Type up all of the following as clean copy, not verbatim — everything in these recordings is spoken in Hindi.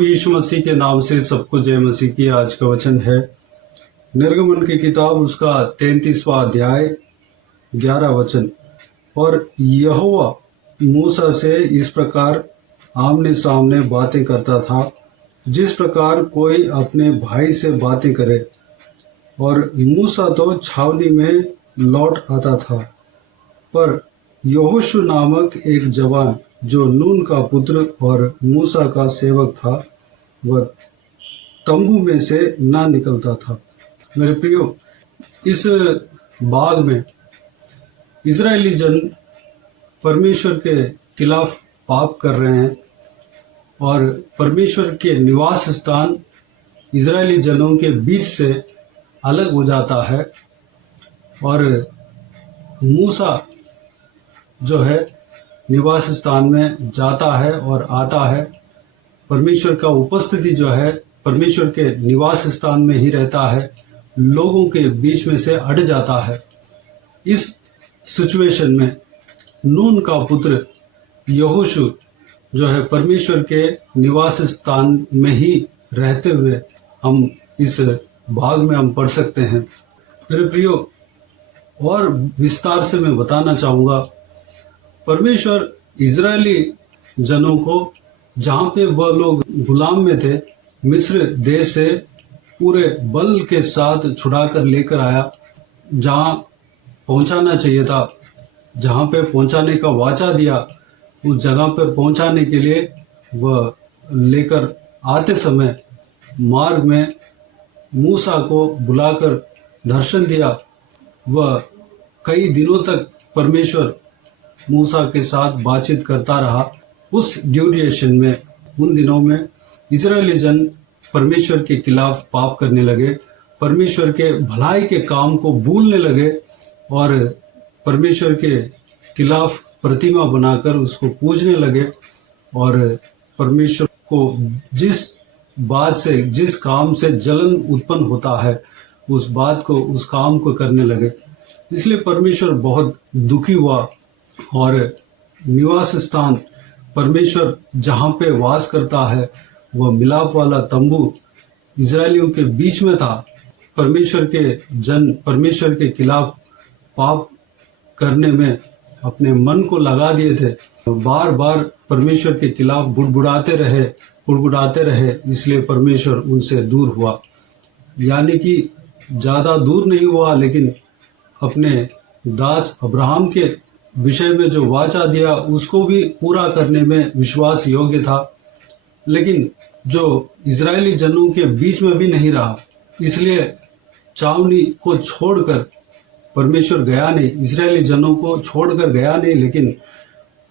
प्रभु यीशु मसीह के नाम से सबको जय मसीह की। आज का वचन है निर्गमन की किताब उसका 33वां अध्याय 11 वचन। और यहोवा मूसा से इस प्रकार आमने सामने बातें करता था, जिस प्रकार कोई अपने भाई से बातें करे। और मूसा तो छावनी में लौट आता था, पर यहोशू नामक एक जवान जो नून का पुत्र और मूसा का सेवक था, वह तंबू में से ना निकलता था। मेरे प्रियो, इस बाग में इजरायली जन परमेश्वर के खिलाफ पाप कर रहे हैं और परमेश्वर के निवास स्थान इजरायली जनों के बीच से अलग हो जाता है। और मूसा जो है निवास स्थान में जाता है और आता है। परमेश्वर का उपस्थिति जो है परमेश्वर के निवास स्थान में ही रहता है, लोगों के बीच में से हट जाता है। इस सिचुएशन में नून का पुत्र यहोशू जो है परमेश्वर के निवास स्थान में ही रहते हुए हम इस भाग में हम पढ़ सकते हैं। मेरे प्रियो, और विस्तार से मैं बताना चाहूँगा, परमेश्वर इजरायली जनों को जहाँ पे वह लोग गुलाम में थे, मिस्र देश से पूरे बल के साथ छुड़ा कर लेकर आया। जहाँ पहुँचाना चाहिए था, जहाँ पे पहुँचाने का वाचा दिया, उस जगह पर पहुँचाने के लिए वह लेकर आते समय मार्ग में मूसा को बुलाकर दर्शन दिया। वह कई दिनों तक परमेश्वर मूसा के साथ बातचीत करता रहा। उस ड्यूरेशन में, उन दिनों में इजरायली जन परमेश्वर के खिलाफ पाप करने लगे, परमेश्वर के भलाई के काम को भूलने लगे और परमेश्वर के खिलाफ प्रतिमा बनाकर उसको पूजने लगे। और परमेश्वर को जिस बात से, जिस काम से जलन उत्पन्न होता है, उस बात को, उस काम को करने लगे। इसलिए परमेश्वर बहुत दुखी हुआ और निवास स्थान परमेश्वर जहाँ पे वास करता है, वह मिलाप वाला तंबू इजरायलियों के बीच में था। परमेश्वर के जन परमेश्वर के खिलाफ पाप करने में अपने मन को लगा दिए थे, बार बार परमेश्वर के खिलाफ बुड़बुड़ाते रहे। इसलिए परमेश्वर उनसे दूर हुआ, यानी कि ज़्यादा दूर नहीं हुआ, लेकिन अपने दास अब्राहम के विषय में जो वाचा दिया उसको भी पूरा करने में विश्वास योग्य था। लेकिन जो इजरायली जनों के बीच में भी नहीं रहा, इसलिए छावनी को छोड़कर परमेश्वर गया नहीं, इजरायली जनों को छोड़कर गया नहीं, लेकिन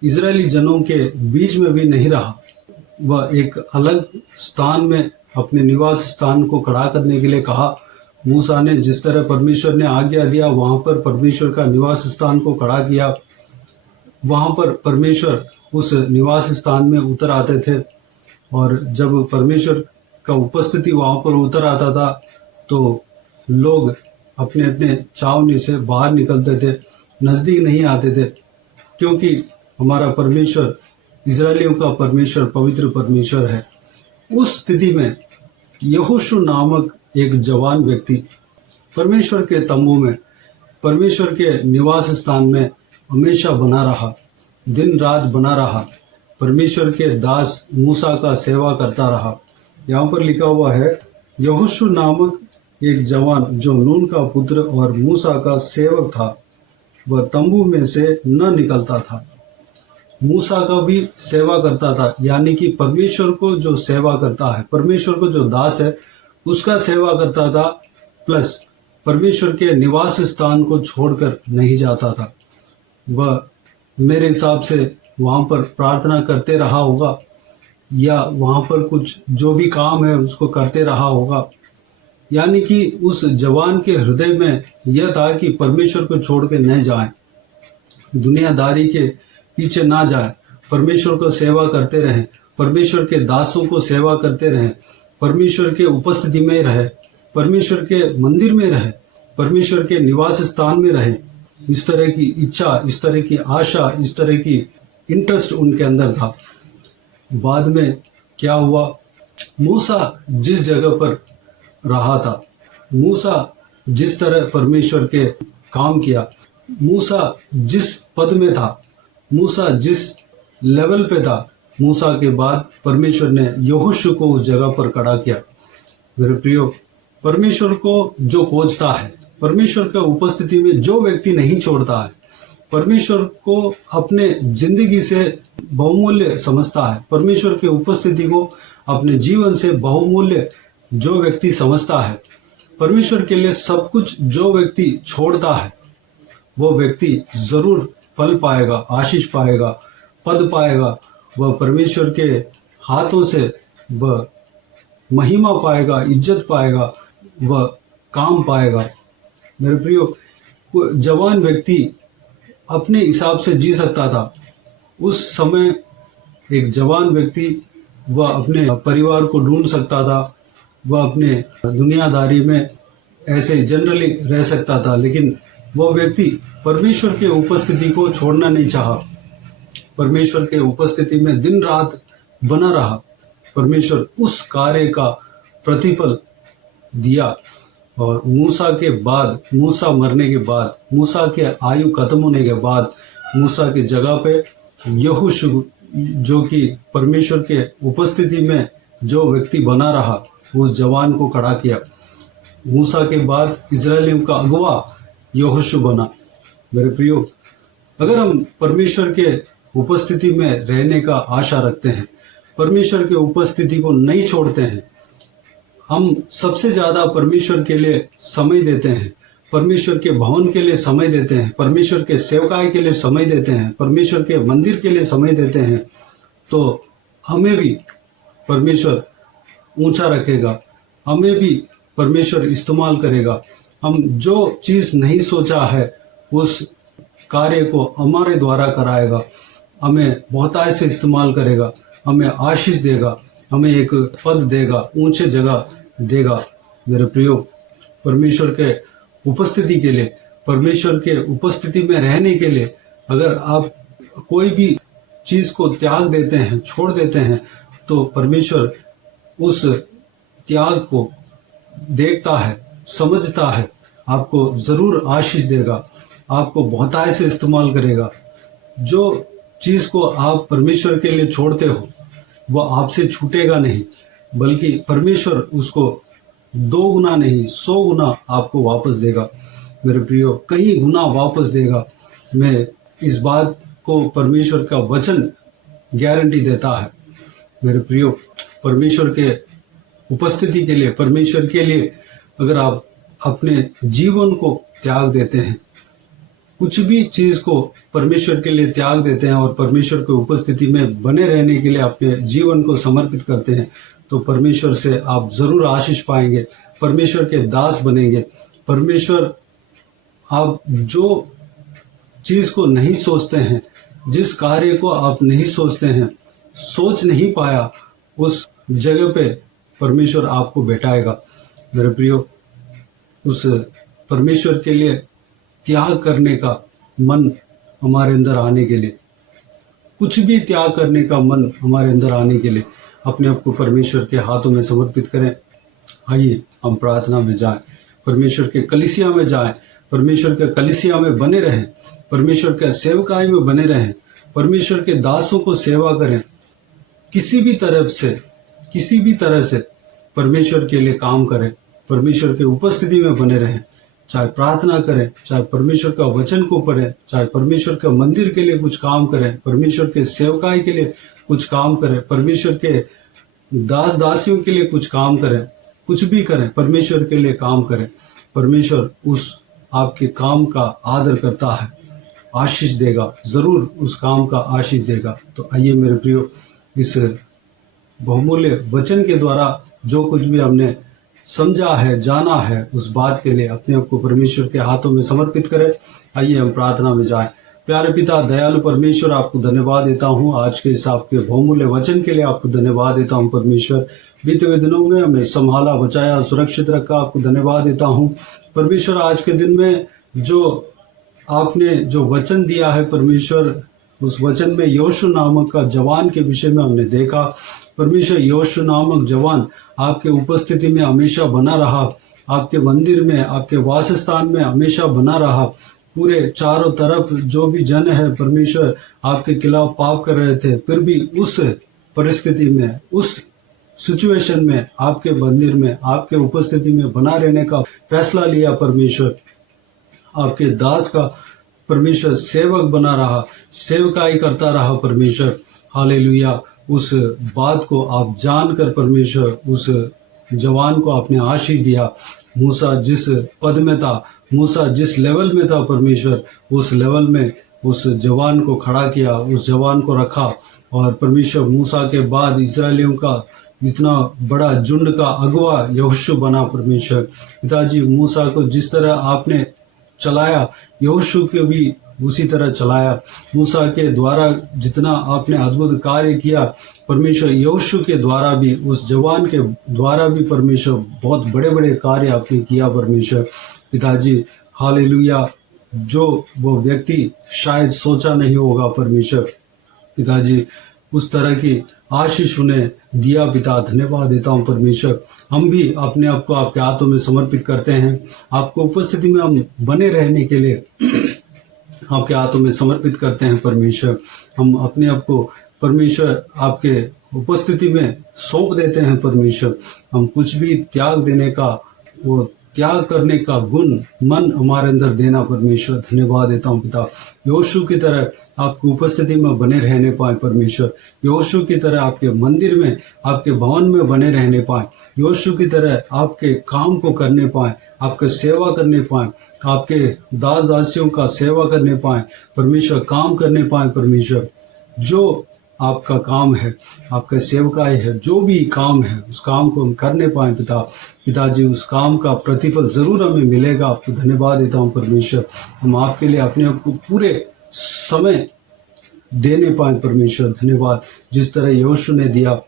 इजरायली जनों के बीच में भी नहीं रहा। वह एक अलग स्थान में अपने निवास स्थान को खड़ा करने के लिए कहा। मूसा ने जिस तरह परमेश्वर ने आज्ञा दिया, वहां पर परमेश्वर का निवास स्थान को खड़ा किया। वहां पर परमेश्वर उस निवास स्थान में उतर आते थे और जब परमेश्वर का उपस्थिति वहां पर उतर आता था तो लोग अपने अपने छावनी से बाहर निकलते थे, नजदीक नहीं आते थे, क्योंकि हमारा परमेश्वर इजरायलियों का परमेश्वर पवित्र परमेश्वर है। उस स्थिति में यहोशू नामक एक जवान व्यक्ति परमेश्वर के तंबू में, परमेश्वर के निवास स्थान में हमेशा बना रहा, दिन रात बना रहा, परमेश्वर के दास मूसा का सेवा करता रहा। यहाँ पर लिखा हुआ है, यहोशू नामक एक जवान जो नून का पुत्र और मूसा का सेवक था, वह तंबू में से न निकलता था। मूसा का भी सेवा करता था, यानी कि परमेश्वर को जो सेवा करता है, परमेश्वर को जो दास है, उसका सेवा करता था, प्लस परमेश्वर के निवास स्थान को छोड़कर नहीं जाता था। वह मेरे हिसाब से वहाँ पर प्रार्थना करते रहा होगा या वहाँ पर कुछ जो भी काम है उसको करते रहा होगा। यानी कि उस जवान के हृदय में यह था कि परमेश्वर को छोड़ के न जाए, दुनियादारी के पीछे ना जाए, परमेश्वर को सेवा करते रहें, परमेश्वर के दासों को सेवा करते रहें, परमेश्वर के उपस्थिति में रहे, परमेश्वर के मंदिर में रहे, परमेश्वर के निवास स्थान में रहे। इस तरह की इच्छा, इस तरह की आशा, इस तरह की इंटरेस्ट उनके अंदर था। बाद में क्या हुआ, मूसा जिस जगह पर रहा था, मूसा जिस तरह परमेश्वर के काम किया, मूसा जिस पद में था, मूसा जिस लेवल पे था, मूसा के बाद परमेश्वर ने यहोशू को उस जगह पर खड़ा किया। मेरे प्रियो, परमेश्वर को जो खोजता है, परमेश्वर की उपस्थिति में जो व्यक्ति नहीं छोड़ता है, परमेश्वर को अपने जिंदगी से बहुमूल्य समझता है, परमेश्वर की उपस्थिति को अपने जीवन से बहुमूल्य जो व्यक्ति समझता है, परमेश्वर के लिए सब कुछ जो व्यक्ति छोड़ता है, वो व्यक्ति जरूर फल पाएगा, आशीष पाएगा, पद पाएगा, वह परमेश्वर के हाथों से वह महिमा पाएगा, इज्जत पाएगा, वह काम पाएगा। मेरे प्रियो, जवान व्यक्ति अपने हिसाब से जी सकता था। उस समय एक जवान व्यक्ति वह अपने परिवार को ढूंढ सकता था, वह अपने दुनियादारी में ऐसे जनरली रह सकता था, लेकिन वह व्यक्ति परमेश्वर के उपस्थिति को छोड़ना नहीं चाहा। परमेश्वर के उपस्थिति में दिन रात बना रहा। परमेश्वर उस कार्य का प्रतिफल दिया। और मूसा के बाद, मूसा मरने के बाद, मूसा के आयु खत्म होने के बाद, मूसा की जगह पे यहोशू, जो कि परमेश्वर के उपस्थिति में जो व्यक्ति बना रहा, उस जवान को खड़ा किया। मूसा के बाद इजराइलियों का अगुवा यहोशू बना। मेरे प्रियो, अगर हम परमेश्वर के उपस्थिति में रहने का आशा रखते हैं, परमेश्वर के उपस्थिति को नहीं छोड़ते हैं, हम सबसे ज्यादा परमेश्वर के लिए समय देते हैं, परमेश्वर के भवन के लिए समय देते हैं, परमेश्वर के सेवकाई के लिए समय देते हैं, परमेश्वर के मंदिर के लिए समय देते हैं, तो हमें भी परमेश्वर ऊंचा रखेगा, हमें भी परमेश्वर इस्तेमाल करेगा। हम जो चीज नहीं सोचा है उस कार्य को हमारे द्वारा कराएगा, हमें बहुतायत से इस्तेमाल करेगा, हमें आशीष देगा, हमें एक पद देगा, ऊंचे जगह देगा। मेरे प्रियो, परमेश्वर के उपस्थिति के लिए, परमेश्वर के उपस्थिति में रहने के लिए अगर आप कोई भी चीज को त्याग देते हैं, छोड़ देते हैं, तो परमेश्वर उस त्याग को देखता है, समझता है, आपको जरूर आशीष देगा, आपको बहुतायत से इस्तेमाल करेगा। जो चीज को आप परमेश्वर के लिए छोड़ते हो वह आपसे छूटेगा नहीं, बल्कि परमेश्वर उसको 2 गुना नहीं 100 गुना आपको वापस देगा। मेरे प्रियो, कई गुना वापस देगा। मैं इस बात को परमेश्वर का वचन गारंटी देता है। मेरे प्रियो, परमेश्वर के उपस्थिति के लिए, परमेश्वर के लिए अगर आप अपने जीवन को त्याग देते हैं, कुछ भी चीज को परमेश्वर के लिए त्याग देते हैं और परमेश्वर की उपस्थिति में बने रहने के लिए अपने जीवन को समर्पित करते हैं, तो परमेश्वर से आप जरूर आशीष पाएंगे, परमेश्वर के दास बनेंगे। परमेश्वर, आप जो चीज को नहीं सोचते हैं, जिस कार्य को आप नहीं सोचते हैं, सोच नहीं पाया, उस जगह पे परमेश्वर आपको बैठाएगा। मेरे प्रियो, उस परमेश्वर के लिए त्याग करने का मन हमारे अंदर आने के लिए, कुछ भी त्याग करने का मन हमारे अंदर आने के लिए अपने आप को परमेश्वर के हाथों में समर्पित करें। आइए हम प्रार्थना में जाएं, परमेश्वर के कलीसिया में जाएं, परमेश्वर के कलीसिया में बने रहें, परमेश्वर के सेवकाई में बने रहें, परमेश्वर के दासों को सेवा करें। किसी भी तरह से परमेश्वर के लिए काम करें, परमेश्वर के उपस्थिति में बने रहें, चाहे प्रार्थना करें, चाहे परमेश्वर का वचन को पढ़ें, चाहे परमेश्वर के मंदिर के लिए कुछ काम करें, परमेश्वर के सेवकाई के लिए कुछ काम करें, परमेश्वर के दास दासियों के लिए कुछ काम करें, कुछ भी करें, परमेश्वर के लिए काम करें। परमेश्वर उस आपके काम का आदर करता है, आशीष देगा, जरूर उस काम का आशीष देगा। तो आइए मेरे प्रियो, इस बहुमूल्य वचन के द्वारा जो कुछ भी हमने समझा है, जाना है, उस बात के लिए अपने आप को परमेश्वर के हाथों में समर्पित करें। आइए हम प्रार्थना में जाएं। प्यारे पिता, दयालु परमेश्वर, आपको धन्यवाद देता हूं आज के इस आपके बहुमूल्य वचन के लिए। आपको धन्यवाद देता हूं परमेश्वर, बीते हुए दिनों में हमें संभाला, बचाया, सुरक्षित रखा। आपको धन्यवाद देता हूं परमेश्वर, आज के दिन में जो आपने जो वचन दिया है परमेश्वर, उस वचन में यहोशू नामक का जवान के विषय में हमने देखा। परमेश्वर यहोशू नामक जवान आपके उपस्थिति में हमेशा बना रहा, आपके मंदिर में, आपके वासस्थान में हमेशा बना रहा। पूरे चारों तरफ जो भी जन है परमेश्वर आपके खिलाफ पाप कर रहे थे, फिर भी उस परिस्थिति में, उस सिचुएशन में, आपके मंदिर में, आपके उपस्थिति में बना रहने का फैसला लिया। परमेश्वर आपके दास का परमेश्वर सेवक बना रहा, सेवकाई करता रहा। परमेश्वर हालेलुया, उस बात को आप जानकर परमेश्वर उस जवान को आपने आशीष दिया। मूसा जिस पद में था, मूसा जिस लेवल में था परमेश्वर, उस लेवल में उस जवान को खड़ा किया, उस जवान को रखा। और परमेश्वर मूसा के बाद इस्राएलियों का इतना बड़ा झुंड का अगुवा यहोशू बना। परमेश्वर पिताजी, मूसा को जिस तरह आपने चलाया, यहोशू को भी उसी तरह चलाया। मूसा के द्वारा जितना आपने अद्भुत कार्य किया परमेश्वर, यहोशू के द्वारा भी, उस जवान के द्वारा भी परमेश्वर बहुत बड़े बड़े कार्य आपने किया। परमेश्वर पिताजी हालेलुया, जो वो व्यक्ति शायद सोचा नहीं होगा परमेश्वर पिताजी, उस तरह की आशीष उन्हें दिया। पिता धन्यवाद देता हूँ परमेश्वर। हम भी अपने आप को आपके हाथों में समर्पित करते हैं। आपको उपस्थिति में हम बने रहने के लिए आपके हाथों में समर्पित करते हैं परमेश्वर। हम अपने आप को परमेश्वर आपके उपस्थिति में सौंप देते हैं परमेश्वर। हम कुछ भी त्याग देने का, वो त्याग करने का गुण मन हमारे अंदर देना परमेश्वर। धन्यवाद देता हूँ पिता, यहोशू की तरह आपकी उपस्थिति में बने रहने पाए परमेश्वर। यहोशू की तरह आपके मंदिर में, आपके भवन में बने रहने पाए। यहोशू की तरह आपके काम को करने पाए, आपके सेवा करने पाए, आपके दास दासियों का सेवा करने पाए परमेश्वर, काम करने पाए परमेश्वर। जो आपका काम है, आपका सेवकाई है, जो भी काम है उस काम को हम करने पाए पिताजी, उस काम का प्रतिफल जरूर हमें मिलेगा। आपको धन्यवाद देता हूँ परमेश्वर। हम आपके लिए अपने आप को पूरे समय देने पाए परमेश्वर। धन्यवाद, जिस तरह यहोशू ने दिया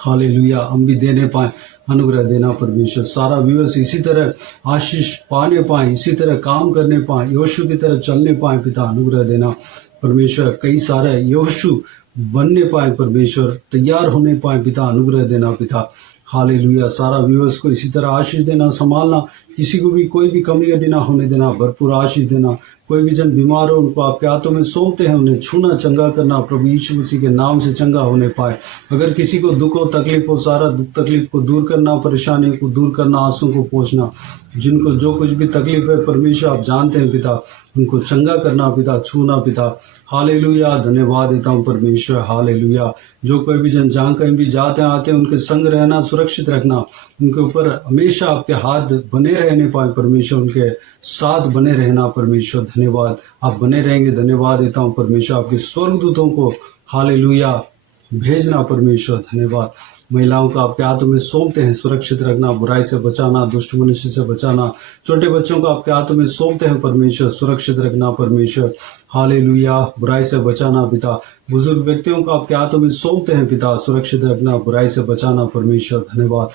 हालेलुया, हम भी देने पाए, अनुग्रह देना परमेश्वर। सारा व्यूअर्स इसी तरह आशीष पाने पाए, इसी तरह काम करने पाए, यहोशू की तरह चलने पाए पिता, अनुग्रह देना परमेश्वर। कई सारे यहोशू बनने पाए परमेश्वर, तैयार होने पाए पिता, अनुग्रह देना पिता हालेलुया। सारा व्यूअर्स को इसी तरह आशीष देना, संभालना, किसी को भी कोई भी कमी अड़ी ना होने देना, भरपूर आशीष देना। कोई भी जन बीमार हो उनको आपके हाथों में सौंपते हैं, उन्हें छूना, चंगा करना, प्रभु यीशु मसीह के नाम से चंगा होने पाए। अगर किसी को दुख हो, तकलीफ हो, सारा दुख तकलीफ को दूर करना, परेशानी को दूर करना, आंसू को पोंछना, जिनको जो कुछ भी तकलीफ है परमेश्वर आप जानते हैं पिता, उनको चंगा करना पिता, छूना पिता हालेलुया। धन्यवाद देता हूँ परमेश्वर हालेलुया। जो कोई भी जन जहाँ कहीं भी जाते आते हैं उनके संग रहना, सुरक्षित रखना, उनके ऊपर हमेशा आपके हाथ बने रहने पाए परमेश्वर, उनके साथ बने रहना परमेश्वर। धन्यवाद, आप बने रहेंगे। धन्यवाद देता हूँ परमेश्वर, आपके स्वर्गदूतों को हालेलुया भेजना परमेश्वर। धन्यवाद, महिलाओं को आपके हाथों में सौंपते हैं, सुरक्षित रखना, बुराई से बचाना, दुष्ट मनुष्य से बचाना। छोटे बच्चों को आपके हाथों में सौंपते हैं परमेश्वर, सुरक्षित रखना परमेश्वर हालेलुया, बुराई से बचाना पिता। बुजुर्ग व्यक्तियों को आपके हाथों में सौंपते हैं पिता, सुरक्षित रखना, बुराई से बचाना परमेश्वर। धन्यवाद,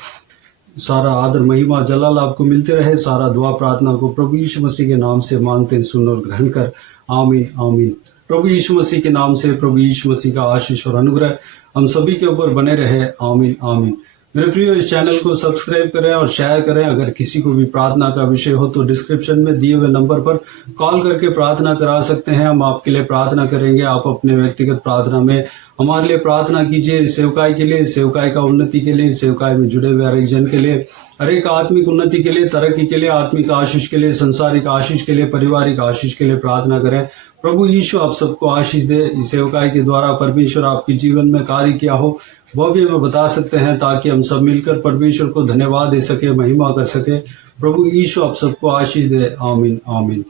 सारा आदर महिमा जलाल आपको मिलते रहे। सारा दुआ प्रार्थना को प्रभु यीशु मसीह के नाम से मांगते हैं, सुन और ग्रहण कर, आमीन आमीन। प्रभु यीशु मसीह के नाम से प्रभु यीशु मसीह का आशीष और अनुग्रह हम सभी के ऊपर बने रहे, आमीन आमीन। मेरे प्रियो, इस चैनल को सब्सक्राइब करें और शेयर करें। अगर किसी को भी प्रार्थना का विषय हो तो डिस्क्रिप्शन में दिए हुए नंबर पर कॉल करके प्रार्थना करा सकते हैं। हम आपके लिए प्रार्थना करेंगे। आप अपने व्यक्तिगत प्रार्थना में हमारे लिए प्रार्थना कीजिए, सेवकाई के लिए, सेवकाई का उन्नति के लिए, सेवकाई में जुड़े हुए हर एक जन के लिए, हर एक आत्मिक उन्नति के लिए, तरक्की के लिए, आत्मिक आशीष के लिए, संसारिक आशीष के लिए, पारिवारिक आशीष के लिए प्रार्थना करें। प्रभु यीशु आप सबको आशीष दे। इस सेवकाई के द्वारा परमेश्वर आपके जीवन में कार्य किया हो वह भी हमें बता सकते हैं, ताकि हम सब मिलकर परमेश्वर को धन्यवाद दे सके, महिमा कर सके। प्रभु यीशु आप सबको आशीष दे, आमीन आमीन।